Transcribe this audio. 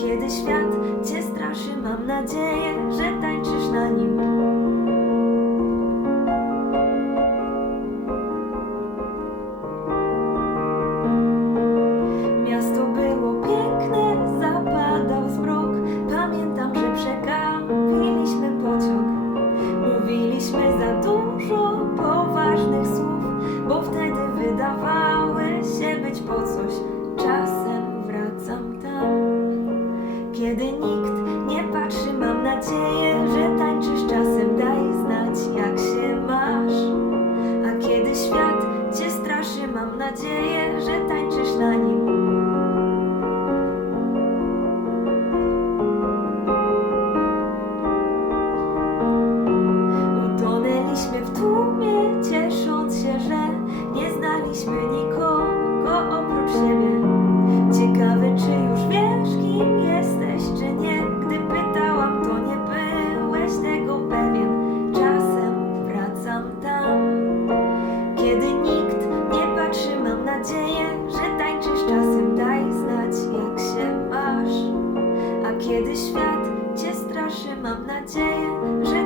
kiedy świat cię straszy, mam nadzieję, że tańczysz na nim. Miasto było piękne, zapadał zmrok. Pamiętam, że przegapiliśmy pociąg. Mówiliśmy za dużo poważnych słów, bo wtedy wydawały się być po. Kiedy nikt nie patrzy. Mam nadzieję, że tańczysz czasem. Daj znać, jak się masz. A kiedy świat cię straszy, mam nadzieję, że tańczysz na nim. kiedy świat cię straszy, mam nadzieję, że